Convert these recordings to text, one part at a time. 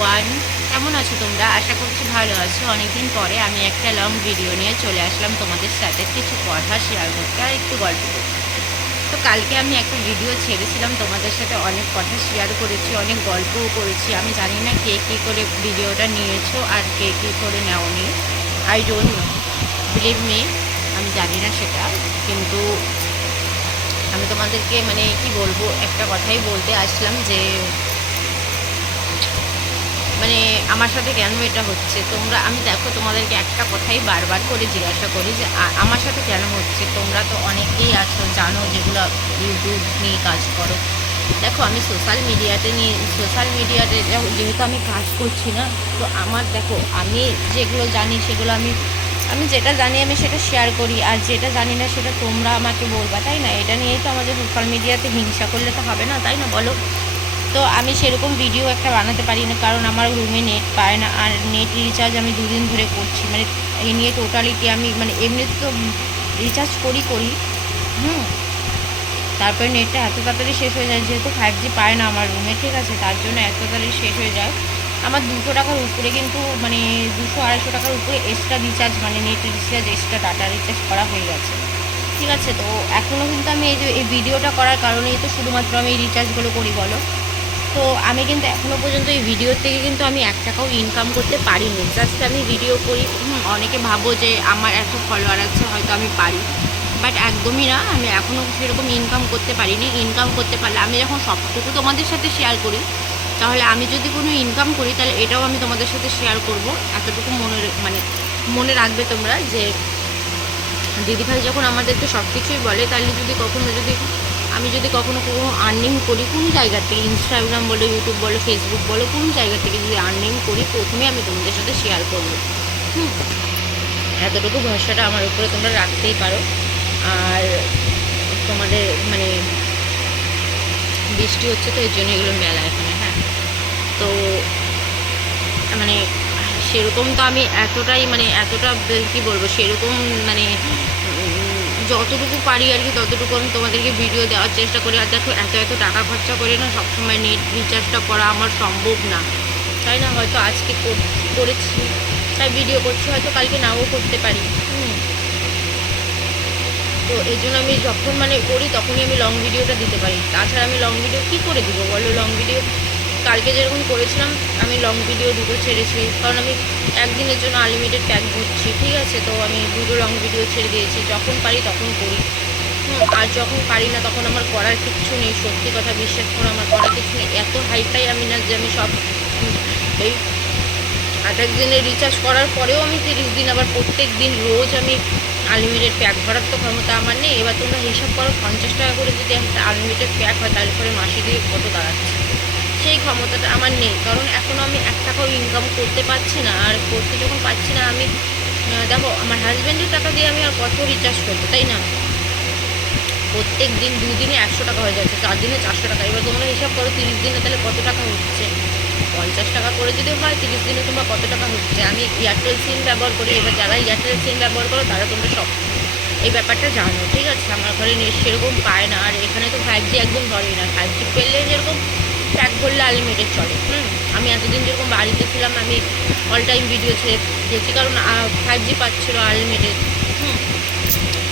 One কেমন আছো তোমরা? আশা করছি ভালো আছো। অনেকদিন পরে আমি একটা লং ভিডিও নিয়ে চলে আসলাম তোমাদের সাথে। কিছু কথা শেয়ার করতে আর একটু গল্প করতে। তো কালকে আমি একটা ভিডিও ছেড়েছিলাম। তোমাদের সাথে অনেক কথা শেয়ার করেছি, অনেক গল্পও করেছি। আমি জানি না কে কী করে ভিডিওটা নিয়েছো আর কে কী করে নেওনি। I don't know believe me আমি জানি না সেটা। কিন্তু আমি তোমাদেরকে মানে কি বলব, একটা কথাই বলতে আসলাম যে মানে আমার সাথে কেন এটা হচ্ছে? তোমরা, আমি দেখো তোমাদেরকে একটা কথাই বারবার করে জিজ্ঞাসা করি যে আমার সাথে কেন হচ্ছে? তোমরা তো অনেকেই আছো, জানো যেগুলো ইউটিউব নিয়ে কাজ করো। দেখো, আমি সোশ্যাল মিডিয়াতে নিয়ে সোশ্যাল মিডিয়াতে যেহেতু আমি কাজ করছি না, তো আমার দেখো, আমি যেগুলো জানি সেগুলো আমি আমি যেটা জানি আমি সেটা শেয়ার করি। আর যেটা জানি না সেটা তোমরা আমাকে বলবা, তাই না? এটা নিয়েই তো আমাদের সোশ্যাল মিডিয়াতে হিংসা করলে তো হবে না, তাই না? বলো। তো আমি সেরকম ভিডিও একটা বানাতে পারি না কারণ আমার রুমে নেট পায় না, আর নেট রিচার্জ আমি দুদিন ধরে করছি। মানে এই নিয়ে টোটালিটি আমি মানে এমনিতে তো রিচার্জ করি করি। হুম। তারপরে নেটটা এত তাড়াতাড়ি শেষ হয়ে যায়, যেহেতু ফাইভ জি পায় না আমার রুমে ঠিক আছে, তার জন্য এত তাড়াতাড়ি শেষ হয়ে যায়। আমার দুশো টাকার উপরে কিন্তু মানে দুশো আড়াইশো টাকার উপরে এক্সট্রা রিচার্জ মানে net recharge extra data recharge করা হয়ে গেছে। ঠিক আছে, তো এখনও কিন্তু আমি এই যে, এই ভিডিওটা করার কারণেই তো শুধুমাত্র আমি এই রিচার্জগুলো করি, বলো? তো আমি কিন্তু এখনও পর্যন্ত এই ভিডিওর থেকে কিন্তু আমি এক টাকাও ইনকাম করতে পারিনি। জাস্ট আমি ভিডিও করি অনেকে ভাবো যে আমার এত ফলোয়ার আছে, হয়তো আমি পারি। বাট একদমই না, আমি এখনও সেরকম ইনকাম করতে পারিনি। ইনকাম করতে পারলে আমি যখন সবটুকু তোমাদের সাথে শেয়ার করি, তাহলে আমি যদি কোনো ইনকাম করি, তাহলে এটাও আমি তোমাদের সাথে শেয়ার করব। এতটুকু মনে মানে মনে রাখবে তোমরা যে দিদিভাই যখন আমাদেরকে সব কিছুই বলে, তাহলে যদি কখনো যদি আমি যদি কখনো কোনো আর্নিং করি, কোন জায়গা থেকে? ইনস্টাগ্রাম বলো ইউটিউব বলো ফেসবুক বলো, কোন জায়গা থেকে যদি আর্নিং করি, প্রথমে আমি তোমাদের সাথে শেয়ার করব। হুম? এতটুকু ভরসাটা আমার উপরে তোমরা রাখতেই পারো। আর তোমাদের মানে বৃষ্টি হচ্ছে তো, এর জন্য এগুলো মেলা এখানে হ্যাঁ? তো মানে সেরকম তো আমি এতটাই মানে এতটা, কি বলব, সেরকম মানে যতটুকু পারি আর কি, ততটুকু আমি তোমাদেরকে ভিডিও দেওয়ার চেষ্টা করি। আর দেখো, এত এত টাকা খরচা করে না সবসময় নেট রিচার্জটা করা আমার সম্ভব না। তাই না? হয়তো আজকে কর- করেছি, তাই ভিডিও করছি, হয়তো কালকে নাও করতে পারি। তো এই জন্য আমি যখন মানে করি, তখনই আমি লং ভিডিওটা দিতে পারি। তাছাড়া আমি লং ভিডিও কী করে দিব বলো? লং ভিডিও কালকে যেরকম করেছিলাম, আমি লং ভিডিও দুটো ছেড়েছি। কারণ আমি একদিনের জন্য আনলিমিটেড প্যাক ঘুরছি ঠিক আছে? তো আমি দুটো লং ভিডিও ছেড়ে দিয়েছি। যখন পারি তখন করি। আর যখন পারি না তখন আমার করার কিচ্ছু নেই। সত্যি কথা বিশ্বাস করো, আমার করার কিছু নেই। এত হাইফাই আমি না যে আমি সব এই আঠাশ দিনের রিচার্জ করার পরেও আমি তিরিশ দিন, আবার প্রত্যেক দিন রোজ আমি আনলিমিটেড প্যাক ভরার তো ক্ষমতা আমার নেই। এবার তোমরা হিসাব করো, পঞ্চাশ টাকা করে যদি একটা আনলিমিটেড প্যাক হয়, তাহলে পরে মাসে দিয়ে কত দাঁড়াচ্ছে? সেই ক্ষমতাটা আমার নেই। কারণ এখনও আমি এক টাকাও ইনকাম করতে পারছি না। আর করতে যখন পারছি না, আমি দেখো, আমার হাজব্যান্ডের টাকা দিয়ে আমি আর কত রিচার্জ করব, তাই না? প্রত্যেক দিন, দুদিনে একশো টাকা হয়ে যাচ্ছে, চার দিনে চারশো টাকা। এবার তোমরা হিসাব করো, তিরিশ দিনে তাহলে কত টাকা হচ্ছে? পঞ্চাশ টাকা করে যদি হয়, তিরিশ দিনে তোমরা কত টাকা হচ্ছে? আমি এয়ারটেল সিম ব্যবহার করি। এবার যারা এয়ারটেল সিম ব্যবহার করো, তারা তোমরা সব এই ব্যাপারটা জানো, ঠিক আছে? আমার ঘরে নেট সেরকম পায় না। আর এখানে তো ফাইভ জি একদম ধরেই না। ফাইভ জি পেলে যেরকম প্যাক করলে আনলিমিটেড চলে। হুম, আমি এতদিন যেরকম বাড়িতে ছিলাম, আমি অল টাইম ভিডিও ছেড়ে দিয়েছি, কারণ ফাইভ জি পাচ্ছিলো আনলিমিটেড হুম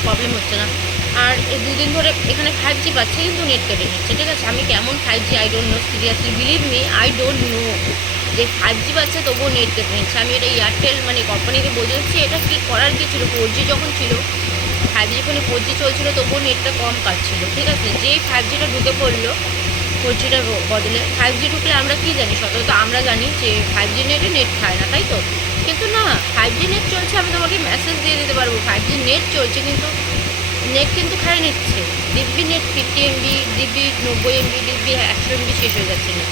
প্রবলেম হচ্ছে না। আর এই দুদিন ধরে এখানে ফাইভ জি পাচ্ছে, কিন্তু নেট কেটে নিচ্ছে, ঠিক আছে? আমি কেমন five G I don't know seriously believe me I don't know যে ফাইভ জি পাচ্ছে, তবুও নেট কেটে নিচ্ছে। আমি এটা এয়ারটেল মানে কোম্পানিকে বোঝাচ্ছি, এটা কি করার কি ছিল ফোর জি যখন ছিল ফাইভ জি ফোনে ফোর জি চলছিল, তবুও নেটটা কম পাচ্ছিল, ঠিক আছে? যেই ফাইভ জিটা ঢুকে পড়ল ফোর জিটার বদলে। ফাইভ জি ঢুকলে আমরা কি জানি? সতত আমরা জানি যে ফাইভ জি নেটে নেট খায় না, তাই তো? কিন্তু না ফাইভ জি নেট চলছে, আমি তোমাকে মেসেজ দিয়ে দিতে পারব। ফাইভ জি নেট চলছে কিন্তু নেট কিন্তু খাই নিচ্ছে দিব্যি নেট ফিফটি এমবি দিব্যি নব্বই এমবি দিব্যি একশো এমবি শেষ হয়ে যাচ্ছে না।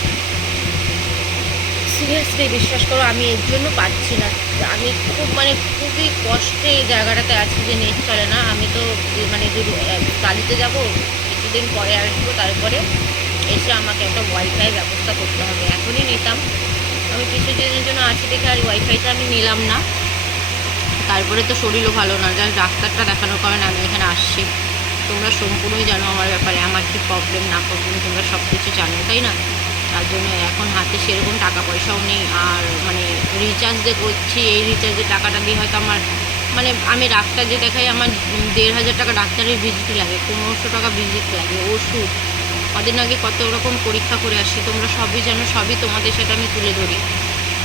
সিরিয়াসলি বিশ্বাস করো, আমি এর জন্য পাচ্ছি না। আমি খুব মানে খুবই কষ্টে এই জায়গাটাতে আছি যে নেট চলে না। আমি তো মানে যদি কালিতে যাব, কিছুদিন পরে আসব, তারপরে এসে আমাকে একটা ওয়াইফাই ব্যবস্থা করতে হবে। এখনই নিতাম। আমি কিছুদিনের জন্য আছি দেখে আর ওয়াইফাইটা আমি নিলাম না। তারপরে তো শরীরও ভালো না। যার ডাক্তারটা দেখানোর কারণে আমি এখানে আসছি। তোমরা সম্পূর্ণই জানো আমার ব্যাপারে। আমার কী প্রবলেম না প্রবলেম তোমরা সব কিছু জানো, তাই না? তার জন্য এখন হাতে সেরকম টাকা পয়সাও নেই। আর মানে রিচার্জ যে করছি, এই রিচার্জের টাকাটা দিয়ে হয়তো আমার মানে আমি ডাক্তার যে দেখাই, আমার দেড় হাজার টাকা ডাক্তারের ভিজিট লাগে, পনেরোশো টাকা ভিজিট লাগে, ওষুধ। কদিন আগে কত রকম পরীক্ষা করে আসি, তোমরা সবই জানো, সবই তোমাদের সাথে আমি তুলে ধরি।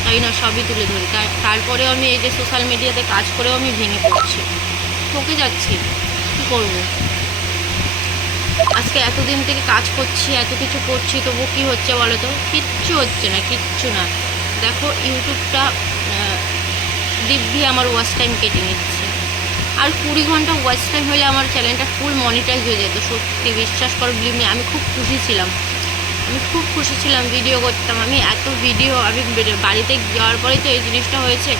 তাই না? সবই তুলে ধরি। তারপরেও আমি এই যে সোশ্যাল মিডিয়াতে কাজ করেও আমি ভেঙে পড়ছি। ঠকে যাচ্ছি। কী করব? আজকে এতদিন থেকে কাজ করছি, এত কিছু করছি তবু কী হচ্ছে বলো তো? কিচ্ছু হচ্ছে না, কিচ্ছু না। দেখো, ইউটিউবটা দিব্যি আমার ওয়াচ টাইম কেটে নিচ্ছে। আর কুড়ি ঘণ্টা ওয়াচ টাইম হলে আমার চ্যানেলটা ফুল মনিটাইজ হয়ে যেত, সত্যি বিশ্বাস করো, believe আমি খুব খুশি ছিলাম। আমি খুব খুশি ছিলাম ভিডিও করতাম, আমি এত ভিডিও আমি বাড়িতে যাওয়ার পরেই তো এই জিনিসটা হয়েছে।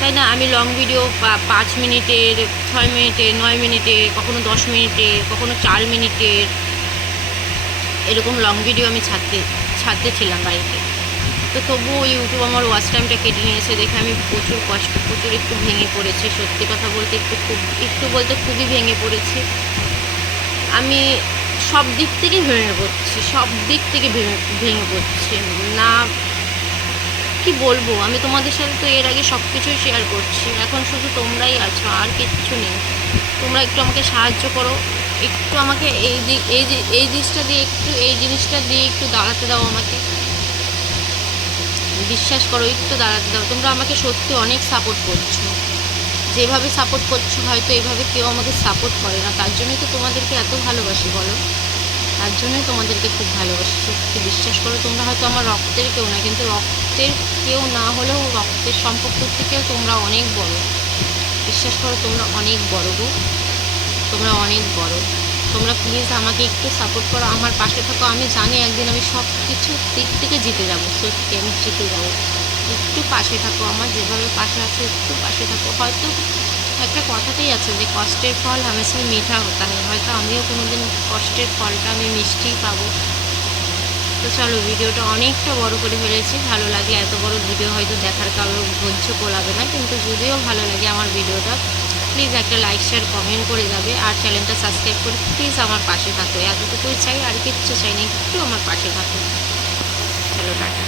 তাই না? আমি লং ভিডিও পাঁচ মিনিটের, ছয় মিনিটের, নয় মিনিটের, কখনো দশ মিনিটের, কখনো চার মিনিটের, এরকম লং ভিডিও আমি ছাড়তে ছাড়তেছিলাম বাড়িতে। তো তবুও ইউটিউব আমার ওয়াচ টাইমটা কেটে নিয়েছে, দেখে আমি প্রচুর কষ্ট, প্রচুর একটু ভেঙে পড়েছি। সত্যি কথা বলতে একটু খুব, একটু বলতে খুবই ভেঙে পড়েছি। আমি সব দিক থেকে ভেঙে পড়ছি, সব দিক থেকে ভেঙে ভেঙে পড়ছি। না, কি বলব? আমি তোমাদের সাথে তো এর আগে সব কিছুই শেয়ার করছি। এখন শুধু তোমরাই আছো, আর কিচ্ছু নেই। তোমরা একটু আমাকে সাহায্য করো। একটু আমাকে এই দিক, এই এই জিনিসটা দিয়ে, একটু এই জিনিসটা দিয়ে একটু দাঁড়াতে দাও আমাকে। বিশ্বাস করো একটু দাঁড়াতে দাও, তোমরা আমাকে সত্যি অনেক সাপোর্ট করছ। যেভাবে সাপোর্ট করছ, হয়তো এভাবে কেউ আমাকে সাপোর্ট করে না। তার জন্যই তো তোমাদেরকে এত ভালোবাসি, বলো। তার জন্যই তোমাদেরকে খুব ভালোবাসি, সত্যি বিশ্বাস করো, তোমরা হয়তো আমার রক্তের কেউ না, কিন্তু রক্তের কেউ না হলেও রক্তের সম্পর্ক থেকেও তোমরা অনেক বড়। বিশ্বাস করো, তোমরা অনেক বড় গো। তোমরা অনেক বড়। তোমরা প্লিজ আমাকে একটু সাপোর্ট করো। আমার পাশে থাকো। আমি জানি একদিন আমি সব কিছু দিক থেকে জিতে যাব। সত্যি, আমি জিতে যাব। একটু পাশে থাকো। আমার যেভাবে পাশে আছে, একটু পাশে থাকো। হয়তো একটা কথাতেই আছে যে, কষ্টের ফল হামেশাই মিঠা হতে হয়। হয়তো আমিও কোনোদিন কষ্টের ফলটা আমি মিষ্টিই পাবো। তো চলো, ভিডিওটা অনেকটা বড় করে ফেলেছি। ভালো লাগলে এত বড় ভিডিও হয়তো দেখার কারোর ধৈর্য কোলাবে না। কিন্তু যদিও ভালো লাগে আমার ভিডিওটা প্লিজ একটা লাইক শেয়ার কমেন্ট করে যাবে। আর চ্যানেলটা সাবস্ক্রাইব করে প্লিজ আমার পাশে থাকো। এতটুকুই চাই, আর কিচ্ছু চাই না, একটু আমার পাশে থাকো। Hello tata.